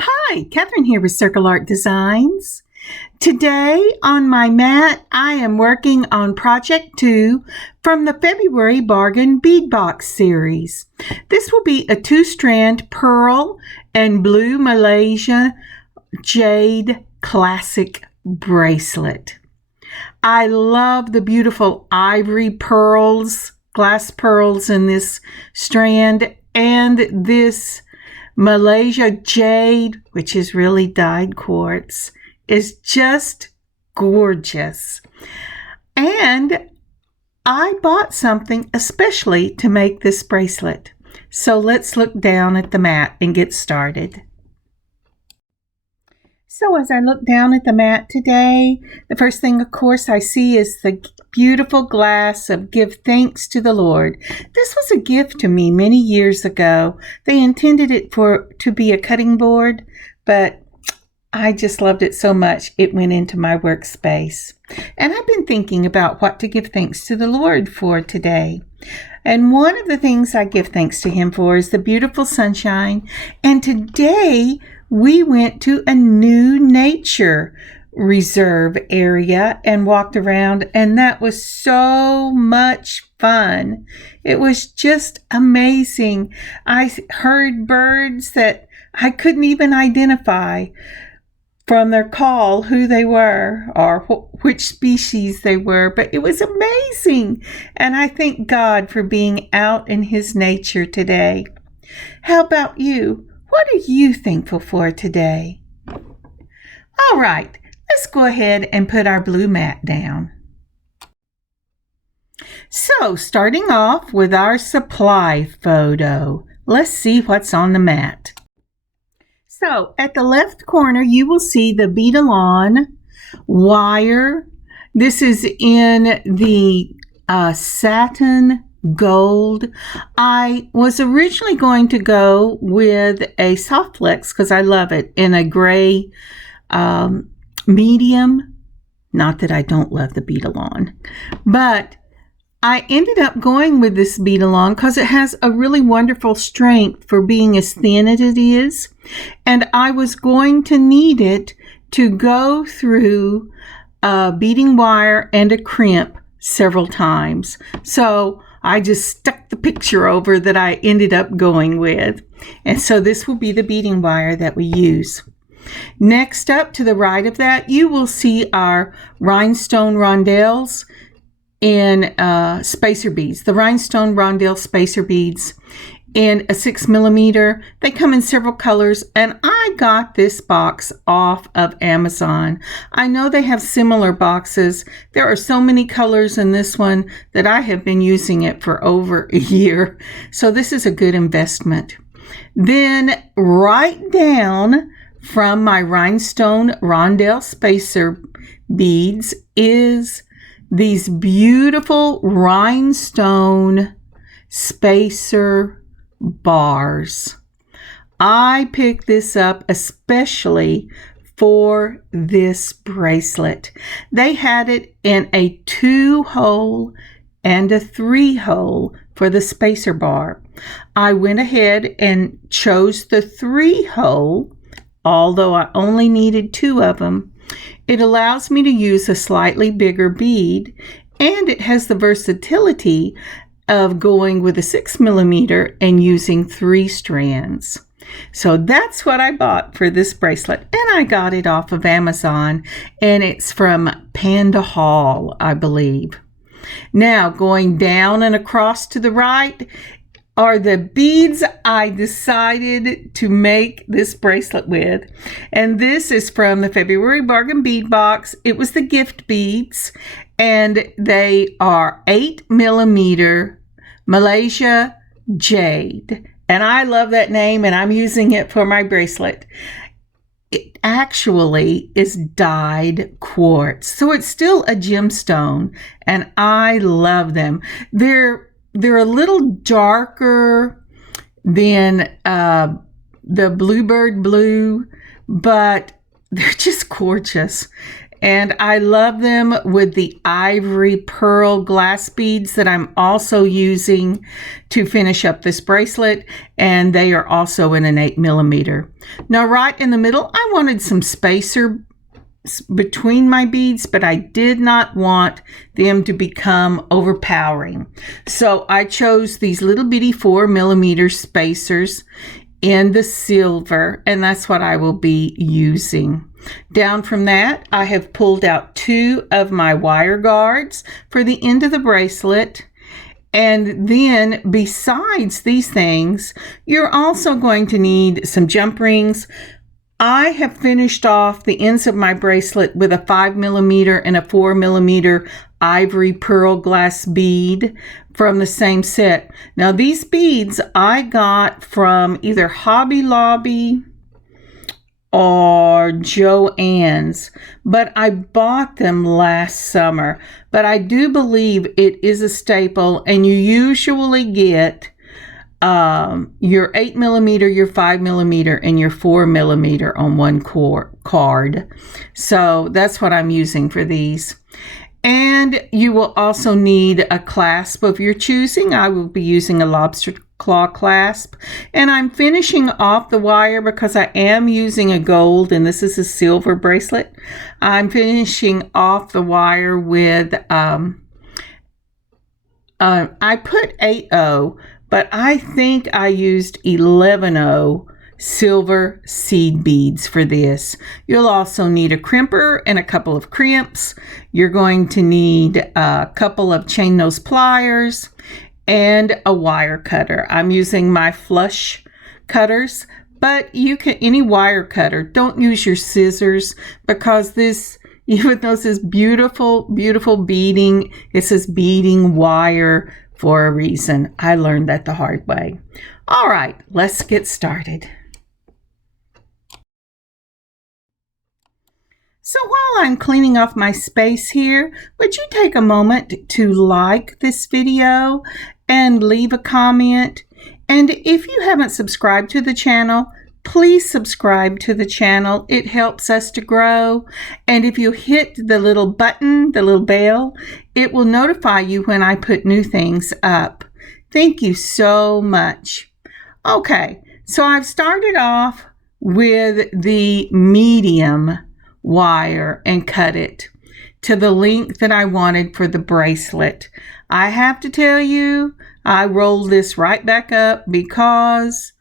Hi, Kathryn here with Circle Art Designs. Today on my mat, I am working on Project 2 from the February Bargain Bead Box series. This will be a 2-strand pearl and blue Malaysia Jade classic bracelet. I love the beautiful ivory pearls, glass pearls in this strand, and this Malaysia Jade, which is really dyed quartz, is just gorgeous. And I bought something especially to make this bracelet. So let's look down at the mat and get started. So as I look down at the mat today, the first thing, of course, I see is the beautiful glass of Give Thanks to the Lord. This was a gift to me many years ago. They intended it to be a cutting board, but I just loved it so much it went into my workspace. And I've been thinking about what to give thanks to the Lord for today. And one of the things I give thanks to Him for is the beautiful sunshine. And today we went to a new nature reserve area and walked around, and that was so much fun. It was just amazing. I heard birds that I couldn't even identify from their call who they were or which species they were, but it was amazing. And I thank God for being out in His nature today. How about you? What are you thankful for today? All right, let's go ahead and put our blue mat down. So, starting off with our supply photo, let's see what's on the mat. So, at the left corner, you will see the bead-along wire. This is in the satin gold. I was originally going to go with a soft flex because I love it in a gray medium. Not that I don't love the bead-along, but I ended up going with this bead-along because it has a really wonderful strength for being as thin as it is, and I was going to need it to go through a beading wire and a crimp several times. So I just stuck the picture over that I ended up going with. And so this will be the beading wire that we use. Next up to the right of that, you will see our rhinestone rondelles in spacer beads. The rhinestone rondelle spacer beads in a 6mm. They come in several colors, and I got this box off of Amazon. I know they have similar boxes. There are so many colors in this one that I have been using it for over a year. So this is a good investment. Then right down from my rhinestone rondelle spacer beads is these beautiful rhinestone spacer bars. I picked this up especially for this bracelet. They had it in a 2-hole and a 3-hole for the spacer bar. I went ahead and chose the 3-hole, although I only needed 2 of them. It allows me to use a slightly bigger bead, and it has the versatility of going with a 6mm and using 3 strands. So that's what I bought for this bracelet, and I got it off of Amazon, and it's from Panda Hall, I believe. Now going down and across to the right are the beads I decided to make this bracelet with. And this is from the February Bargain Bead Box. It was the gift beads, and they are 8mm Malaysia Jade. And I love that name, and I'm using it for my bracelet. It actually is dyed quartz, so it's still a gemstone, and I love them. They're a little darker than the bluebird blue, but they're just gorgeous. And I love them with the ivory pearl glass beads that I'm also using to finish up this bracelet. And they are also in an 8mm. Now, right in the middle, I wanted some spacer between my beads, but I did not want them to become overpowering. So I chose these little bitty 4mm spacers in the silver, and that's what I will be using. Down from that, I have pulled out 2 of my wire guards for the end of the bracelet. And then besides these things, you're also going to need some jump rings. I have finished off the ends of my bracelet with a 5mm and a 4mm ivory pearl glass bead from the same set. Now, these beads I got from either Hobby Lobby or Joann's, but I bought them last summer. But I do believe it is a staple, and you usually get your 8mm, your 5mm, and your 4mm on one card. So that's what I'm using for these. And you will also need a clasp of your choosing. I will be using a lobster claw clasp. And I'm finishing off the wire because I am using a gold, and this is a silver bracelet. I'm finishing off the wire with, I put 8/0, but I think I used 11/0 silver seed beads for this. You'll also need a crimper and a couple of crimps. You're going to need a couple of chain nose pliers and a wire cutter. I'm using my flush cutters, but you can, any wire cutter. Don't use your scissors because this, even though it says beautiful, beautiful beading, it says beading wire for a reason. I learned that the hard way. All right, let's get started. So while I'm cleaning off my space here, would you take a moment to like this video and leave a comment? And if you haven't subscribed to the channel, please subscribe to the channel. It helps us to grow. And if you hit the little button, the little bell, it will notify you when I put new things up. Thank you so much. Okay, so I've started off with the medium wire and cut it to the length that I wanted for the bracelet. I have to tell you, I rolled this right back up because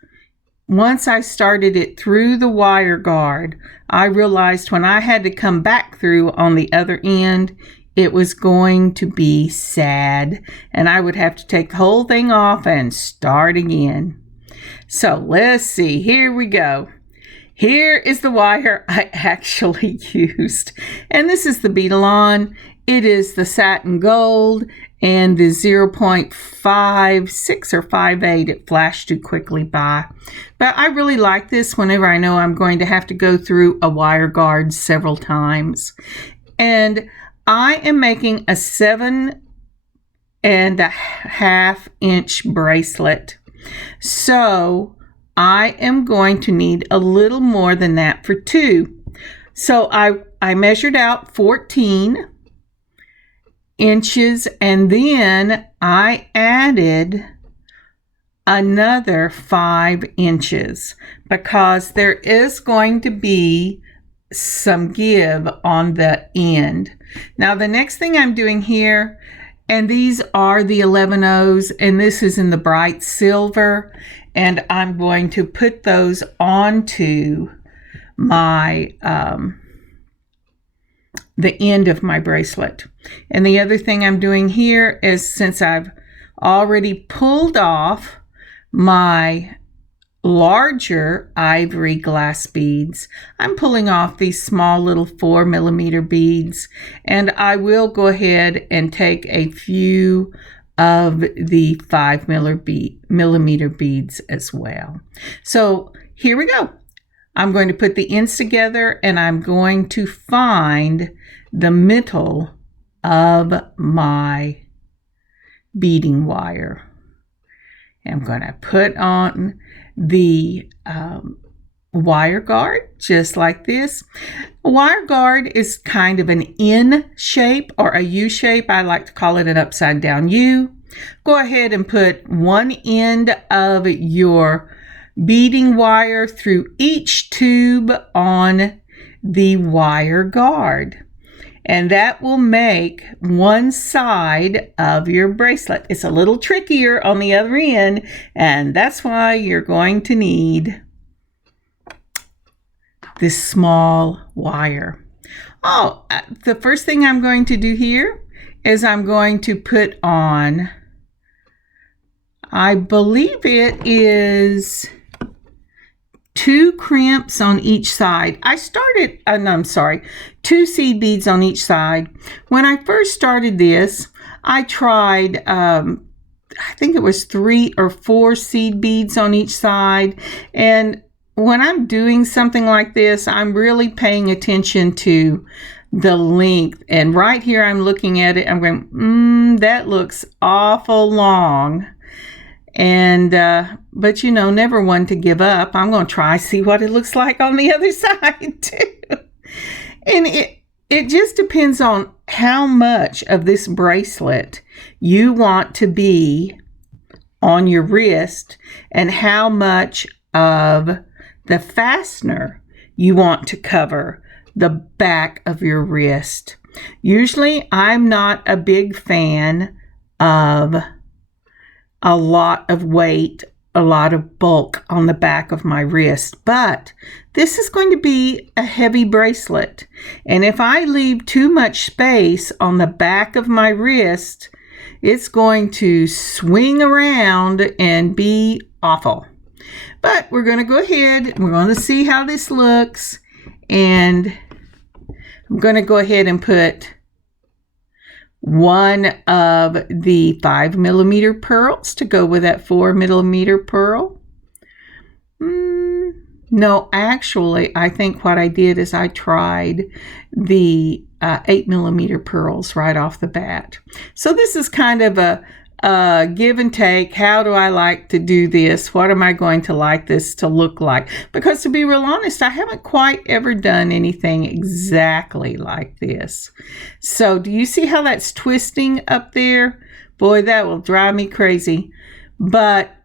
once I started it through the wire guard, I realized when I had to come back through on the other end, it was going to be sad, and I would have to take the whole thing off and start again. So let's see, here we go. Here is the wire I actually used, and this is the Bead-A-Lon. It is the satin gold and the 0.56 or 0.58. It flashed too quickly by. But I really like this whenever I know I'm going to have to go through a wire guard several times. And I am making a 7.5 inch bracelet. So I am going to need a little more than that for 2. So I measured out 14 inches, and then I added another 5 inches because there is going to be some give on the end. Now the next thing I'm doing here, and these are the 11/0s, and this is in the bright silver, and I'm going to put those onto my the end of my bracelet. And the other thing I'm doing here is, since I've already pulled off my larger ivory glass beads, I'm pulling off these small little 4mm beads, and I will go ahead and take a few of the 5mm beads as well. So here we go. I'm going to put the ends together, and I'm going to find the middle of my beading wire. I'm going to put on the wire guard just like this. A wire guard is kind of an N shape or a U shape. I like to call it an upside down U. Go ahead and put one end of your beading wire through each tube on the wire guard. And that will make one side of your bracelet. It's a little trickier on the other end, and that's why you're going to need this small wire. Oh, the first thing I'm going to do here is I'm going to put on, I believe it is 2 crimps on each side. I started, I'm sorry, 2 seed beads on each side. When I first started this, I tried, I think it was 3 or 4 seed beads on each side. And when I'm doing something like this, I'm really paying attention to the length. And right here, I'm looking at it, I'm going, that looks awful long. And, but you know, never one to give up. I'm going to try, see what it looks like on the other side too. And it just depends on how much of this bracelet you want to be on your wrist and how much of the fastener you want to cover the back of your wrist. Usually, I'm not a big fan of a lot of weight, a lot of bulk on the back of my wrist, but this is going to be a heavy bracelet. And if I leave too much space on the back of my wrist, it's going to swing around and be awful. But we're going to go ahead, we're going to see how this looks, and I'm going to go ahead and put one of the 5mm pearls to go with that 4mm pearl. No, actually, I think what I did is I tried the 8mm pearls right off the bat. So this is kind of a give and take. How do I like to do this? What am I going to like this to look like? Because to be real honest, I haven't quite ever done anything exactly like this. So do you see how that's twisting up there? Boy, that will drive me crazy. But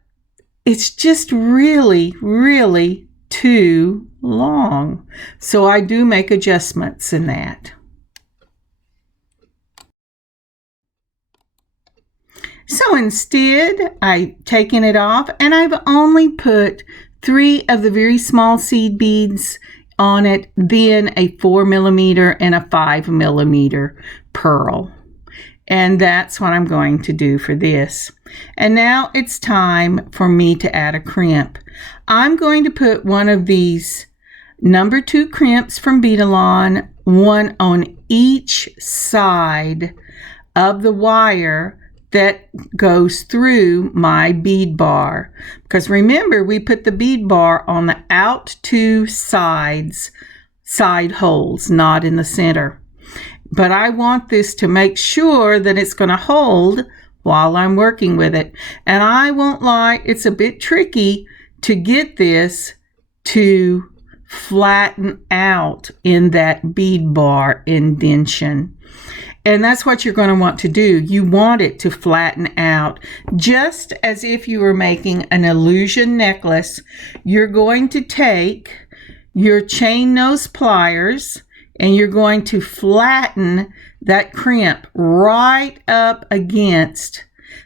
it's just really, really too long. So I do make adjustments in that. So instead, I've taken it off and I've only put 3 of the very small seed beads on it, then a 4mm and a 5mm pearl. And that's what I'm going to do for this. And now it's time for me to add a crimp. I'm going to put one of these number 2 crimps from Beadalon, one on each side of the wire that goes through my bead bar. Because remember, we put the bead bar on the out 2 sides, side holes, not in the center. But I want this to make sure that it's going to hold while I'm working with it. And I won't lie, it's a bit tricky to get this to flatten out in that bead bar indentation. And that's what you're going to want to do. You want it to flatten out, just as if you were making an illusion necklace. You're going to take your chain nose pliers and you're going to flatten that crimp right up against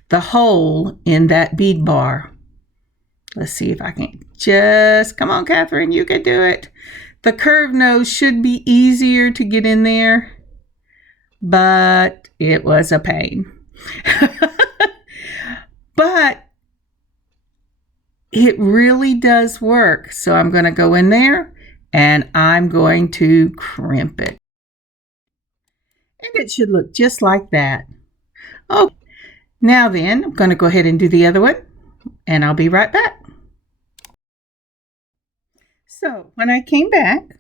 the hole in that bead bar. Let's see if I can just, come on, Kathryn, you can do it. The curved nose should be easier to get in there, but it was a pain. But it really does work. So I'm going to go in there and I'm going to crimp it. And it should look just like that. Oh, now then, I'm going to go ahead and do the other one, and I'll be right back. So when I came back,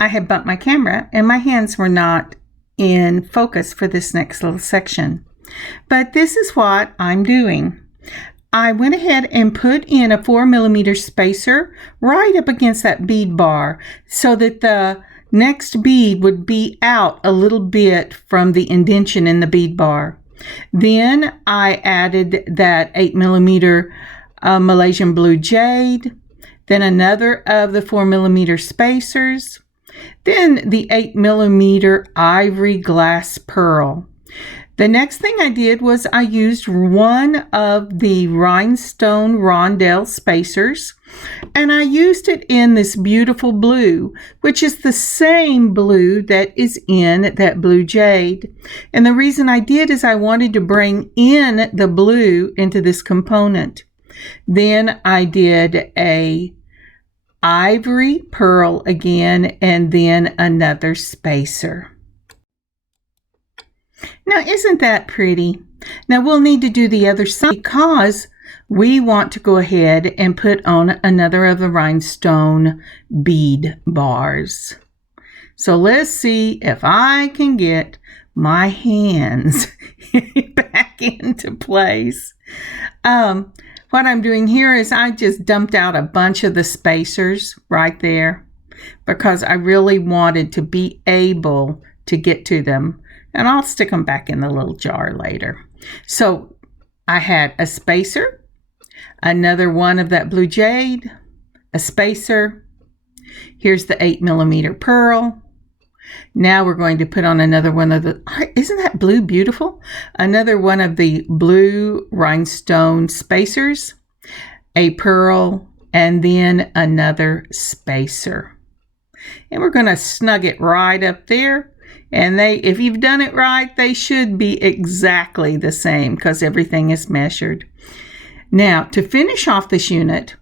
I had bumped my camera and my hands were not in focus for this next little section. But this is what I'm doing. I went ahead and put in a 4mm spacer right up against that bead bar so that the next bead would be out a little bit from the indentation in the bead bar. Then I added that 8mm Malaysian blue jade, then another of the 4mm spacers, then the 8mm ivory glass pearl. The next thing I did was I used one of the rhinestone rondelle spacers, and I used it in this beautiful blue, which is the same blue that is in that blue jade. And the reason I did is I wanted to bring in the blue into this component. Then I did a ivory pearl again, and then another spacer. Now, isn't that pretty? Now, we'll need to do the other side because we want to go ahead and put on another of the rhinestone bead bars. So let's see if I can get my hands back into place. What I'm doing here is I just dumped out a bunch of the spacers right there because I really wanted to be able to get to them. And I'll stick them back in the little jar later. So I had a spacer, another one of that blue jade, a spacer. Here's the 8mm pearl. Now we're going to put on another one of the, isn't that blue beautiful? Another one of the blue rhinestone spacers, a pearl, and then another spacer. And we're going to snug it right up there. And if you've done it right, they should be exactly the same because everything is measured. Now, to finish off this unit,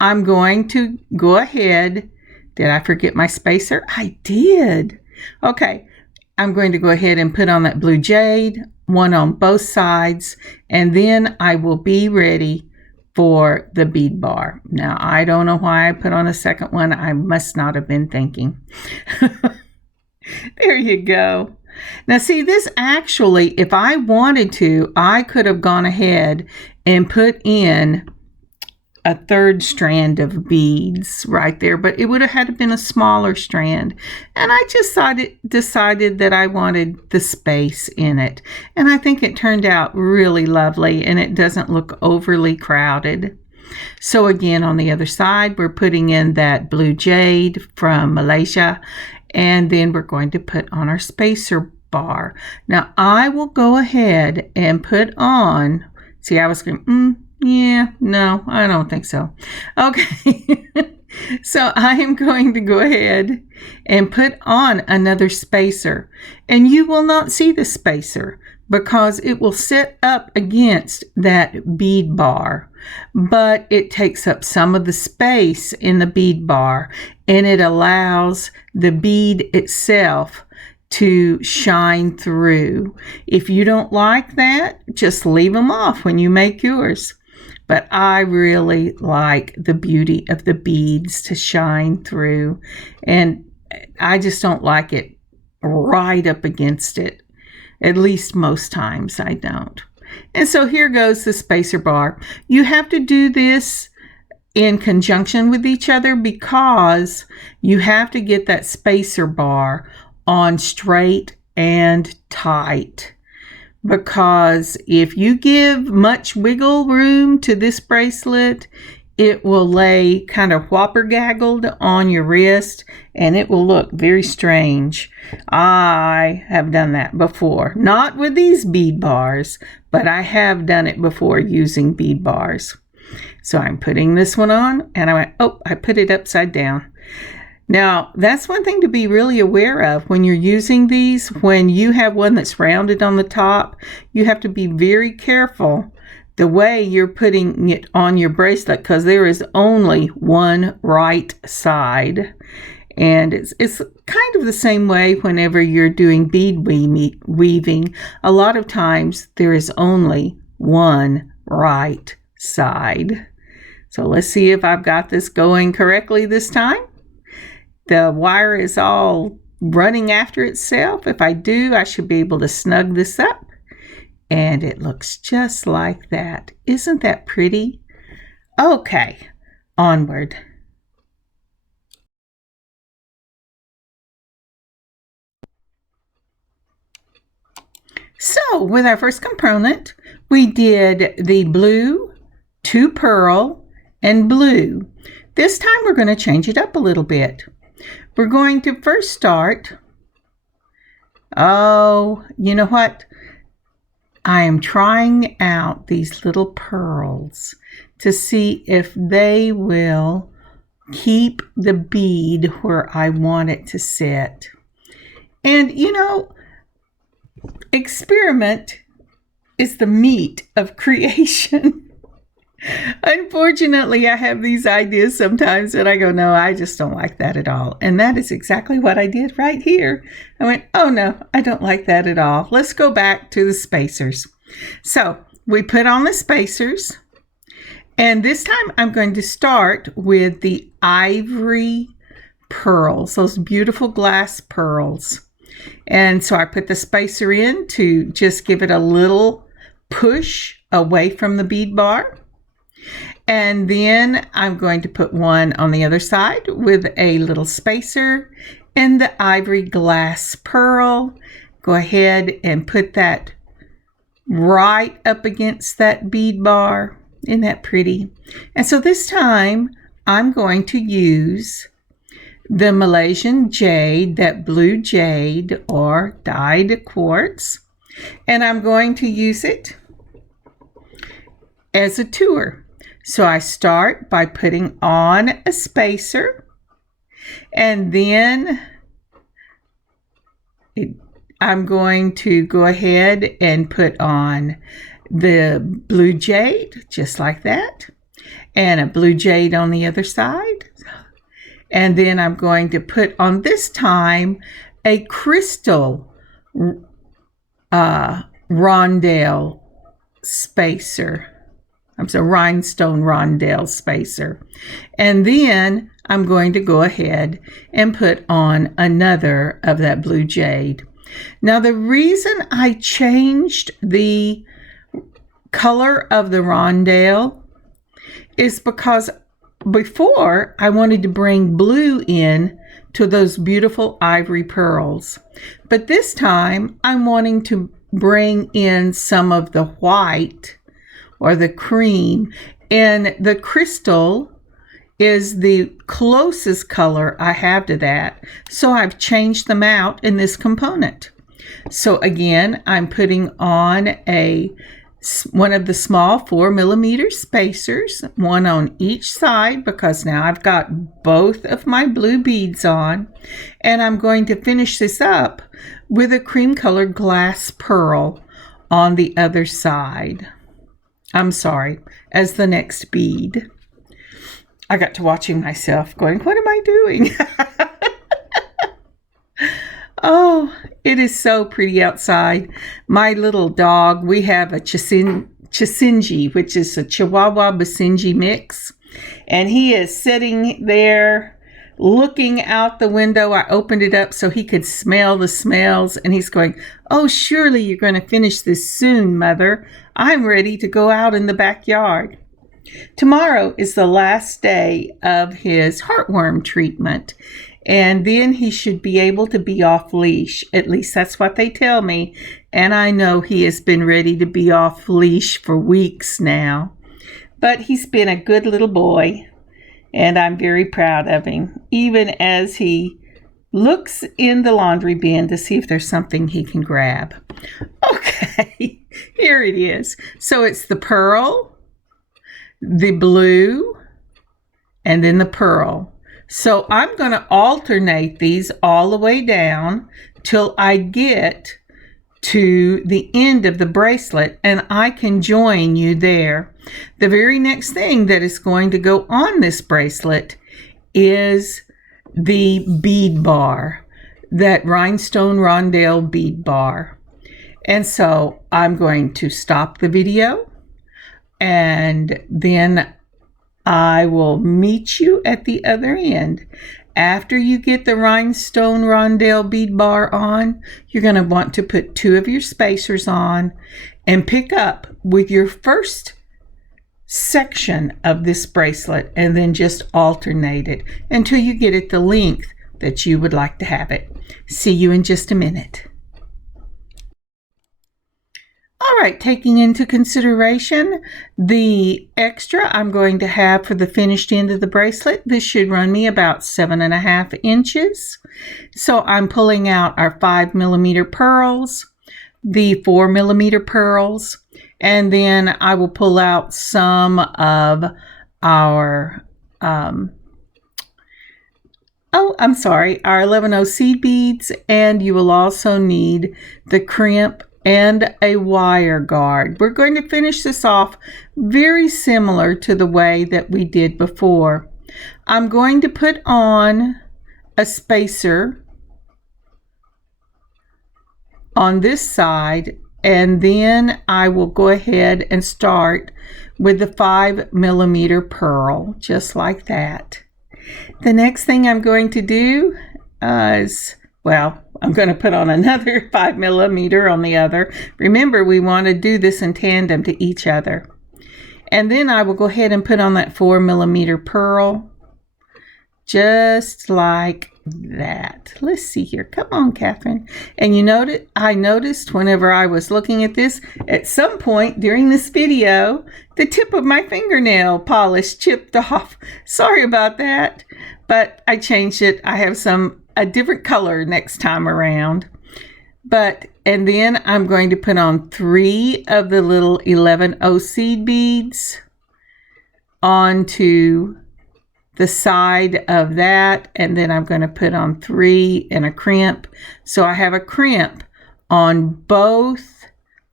I'm going to go ahead. Did I forget my spacer? I did. Okay, I'm going to go ahead and put on that blue jade, one on both sides, and then I will be ready for the bead bar. Now, I don't know why I put on a second one. I must not have been thinking. There you go. Now see, this actually, if I wanted to, I could have gone ahead and put in a third strand of beads right there, but it would have had to been a smaller strand. And I just decided that I wanted the space in it. And I think it turned out really lovely and it doesn't look overly crowded. So again, on the other side, we're putting in that blue jade from Malaysia. And then we're going to put on our spacer bar. Now, I will go ahead and put on, see, I was going, yeah, no, I don't think so. Okay, so I am going to go ahead and put on another spacer. And you will not see the spacer because it will sit up against that bead bar. But it takes up some of the space in the bead bar and it allows the bead itself to shine through. If you don't like that, just leave them off when you make yours. But I really like the beauty of the beads to shine through, and I just don't like it right up against it. At least most times I don't. And so here goes the spacer bar. You have to do this in conjunction with each other because you have to get that spacer bar on straight and tight. Because if you give much wiggle room to this bracelet, it will lay kind of whopper-gaggled on your wrist and it will look very strange. I have done that before. Not with these bead bars, but I have done it before using bead bars. So I'm putting this one on and I went, oh, I put it upside down. Now, that's one thing to be really aware of when you're using these. When you have one that's rounded on the top, you have to be very careful the way you're putting it on your bracelet because there is only one right side. And it's kind of the same way whenever you're doing bead weaving. A lot of times there is only one right side. So let's see if I've got this going correctly this time. The wire is all running after itself. If I do, I should be able to snug this up. And it looks just like that. Isn't that pretty? Okay, onward. So with our first component, we did the blue, 2 pearl, and blue. This time we're going to change it up a little bit. We're going to first start, you know what? I am trying out these little pearls to see if they will keep the bead where I want it to sit. And you know, experiment is the meat of creation. Unfortunately, I have these ideas sometimes and I go, no, I just don't like that at all. And that is exactly what I did right here. I went, oh no, I don't like that at all. Let's go back to the spacers. So we put on the spacers, and this time I'm going to start with the ivory pearls, those beautiful glass pearls. And so I put the spacer in to just give it a little push away from the bead bar. And then I'm going to put one on the other side with a little spacer and the ivory glass pearl. Go ahead and put that right up against that bead bar. Isn't that pretty? And so this time I'm going to use the Malaysian jade, that blue jade or dyed quartz. And I'm going to use it as a tour. So I start by putting on a spacer, and then I'm going to go ahead and put on the blue jade, just like that, and a blue jade on the other side. And then I'm going to put on this time a crystal rondelle spacer. Rhinestone rondelle spacer. And then I'm going to go ahead and put on another of that blue jade. Now the reason I changed the color of the rondelle is because before I wanted to bring blue in to those beautiful ivory pearls. But this time I'm wanting to bring in some of the white or the cream, and the crystal is the closest color I have to that. So I've changed them out in this component. So again, I'm putting on one of the small 4mm spacers, one on each side, because now I've got both of my blue beads on, and I'm going to finish this up with a cream colored glass pearl on the other side. As the next bead. I got to watching myself going, what am I doing? Oh, it is so pretty outside. My little dog, we have a Chisinji, which is a Chihuahua Basenji mix. And he is sitting there looking out the window. I opened it up so he could smell the smells. And he's going, oh, surely you're going to finish this soon, Mother. I'm ready to go out in the backyard. Tomorrow is the last day of his heartworm treatment, and then he should be able to be off leash. At least that's what they tell me, and I know he has been ready to be off leash for weeks now. But he's been a good little boy, and I'm very proud of him, even as he looks in the laundry bin to see if there's something he can grab. Okay, here it is. So it's the pearl, the blue, and then the pearl. So I'm going to alternate these all the way down till I get to the end of the bracelet, and I can join you there. The very next thing that is going to go on this bracelet is the bead bar, that rhinestone rondelle bead bar. And so I'm going to stop the video, and then I will meet you at the other end. After you get the rhinestone rondelle bead bar on, you're going to want to put 2 of your spacers on and pick up with your first section of this bracelet, and then just alternate it until you get it the length that you would like to have it. See you in just a minute. right, taking into consideration the extra I'm going to have for the finished end of the bracelet, this should run me about 7.5 inches. So I'm pulling out our 5mm pearls, the 4mm pearls, and then I will pull out some of our our 11O seed beads, and you will also need the crimp and a wire guard. We're going to finish this off very similar to the way that we did before. I'm going to put on a spacer on this side, and then I will go ahead and start with the 5mm pearl, just like that. The next thing I'm going to do is, well, I'm going to put on another 5mm on the other. Remember, we want to do this in tandem to each other. And then I will go ahead and put on that 4mm pearl, just like that. Let's see here. Come on, Kathryn. And you notice, I noticed whenever I was looking at this, at some point during this video, the tip of my fingernail polish chipped off. Sorry about that, but I changed it. I have a different color next time around. And then I'm going to put on 3 of the little 11O seed beads onto the side of that, and then I'm going to put on 3 and a crimp. So I have a crimp on both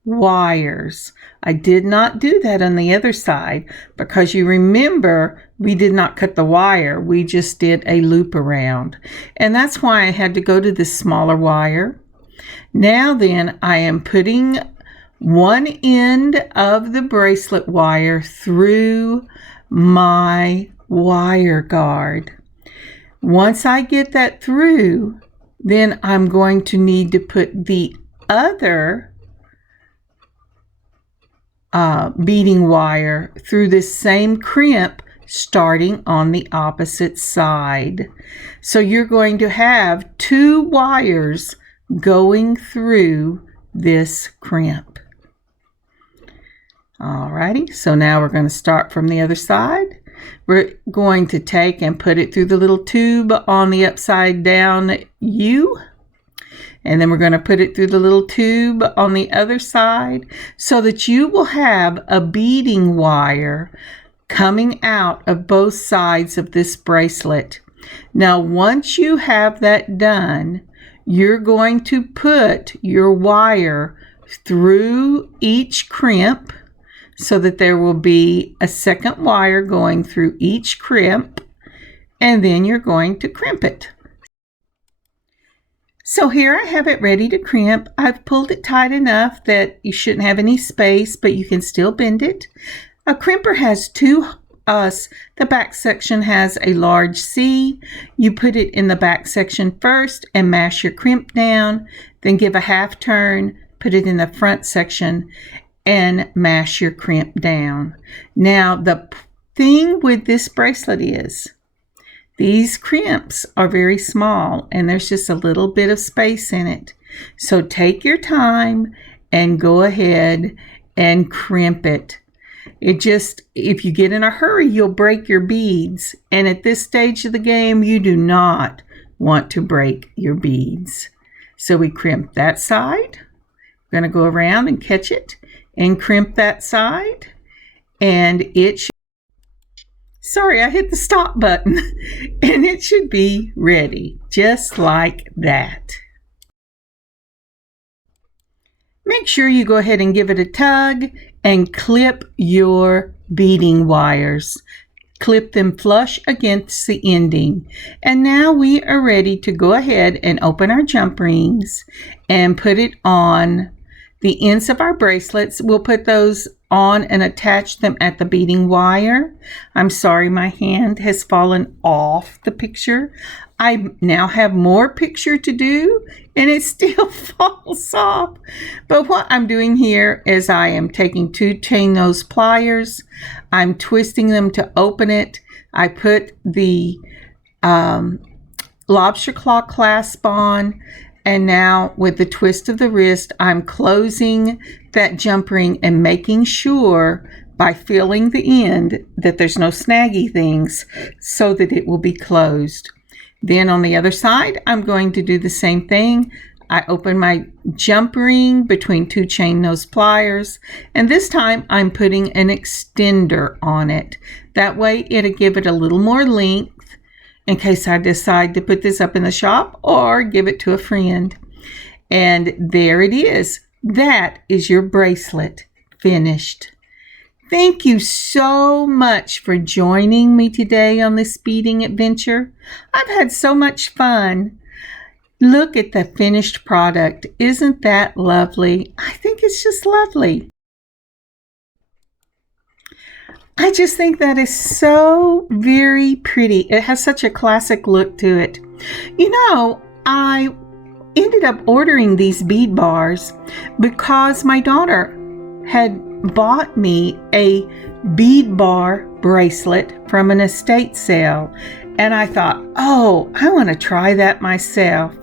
wires. I did not do that on the other side because you remember we did not cut the wire. We just did a loop around, and that's why I had to go to this smaller wire. Now then, I am putting one end of the bracelet wire through my wire guard. Once I get that through, then I'm going to need to put the other beading wire through this same crimp, starting on the opposite side. So you're going to have 2 wires going through this crimp. Alrighty, so now we're going to start from the other side. We're going to take and put it through the little tube on the upside down U. And then we're going to put it through the little tube on the other side so that you will have a beading wire coming out of both sides of this bracelet. Now, once you have that done, you're going to put your wire through each crimp so that there will be a second wire going through each crimp, and then you're going to crimp it. So here I have it ready to crimp. I've pulled it tight enough that you shouldn't have any space, but you can still bend it. A crimper has 2 the back section has a large C. You put it in the back section first and mash your crimp down, then give a half turn, put it in the front section and mash your crimp down. Now the thing with this bracelet is these crimps are very small and there's just a little bit of space in it. So take your time and go ahead and crimp it. If you get in a hurry, you'll break your beads. And at this stage of the game, you do not want to break your beads. So we crimp that side. We're going to go around and catch it and crimp that side. And it should, sorry, I hit the stop button. And it should be ready, just like that. Make sure you go ahead and give it a tug and clip your beading wires. Clip them flush against the ending. And now we are ready to go ahead and open our jump rings and put it on the ends of our bracelets. We'll put those on and attach them at the beading wire. I'm sorry, my hand has fallen off the picture. I now have more picture to do and it still falls off. But what I'm doing here is I am taking 2 chain nose pliers. I'm twisting them to open it. I put the lobster claw clasp on, and now with the twist of the wrist, I'm closing that jump ring and making sure by filling the end that there's no snaggy things so that it will be closed. Then on the other side, I'm going to do the same thing. I open my jump ring between 2 chain nose pliers, and this time I'm putting an extender on it. That way it'll give it a little more length in case I decide to put this up in the shop or give it to a friend. And there it is. That is your bracelet finished. Thank you so much for joining me today on this beading adventure. I've had so much fun. Look at the finished product. Isn't that lovely? I think it's just lovely. I just think that is so very pretty. It has such a classic look to it. You know, I ended up ordering these bead bars because my daughter had bought me a bead bar bracelet from an estate sale, and I thought, oh, I want to try that myself,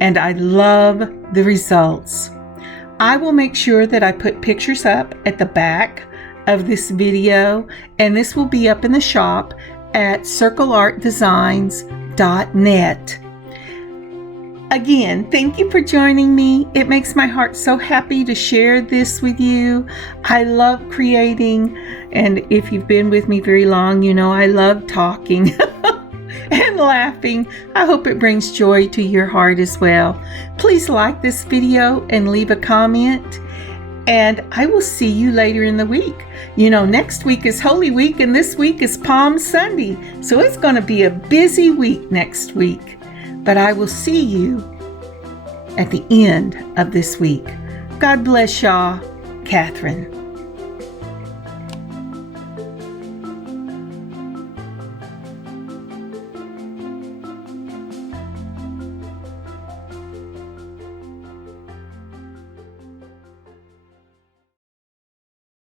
and I love the results. I will make sure that I put pictures up at the back of this video, and this will be up in the shop at circleartdesigns.net. Again, thank you for joining me. It makes my heart so happy to share this with you. I love creating, and if you've been with me very long, you know I love talking and laughing. I hope it brings joy to your heart as well. Please like this video and leave a comment, and I will see you later in the week. You know, next week is Holy Week, and this week is Palm Sunday, so it's going to be a busy week next week. But I will see you at the end of this week. God bless y'all. Kathryn.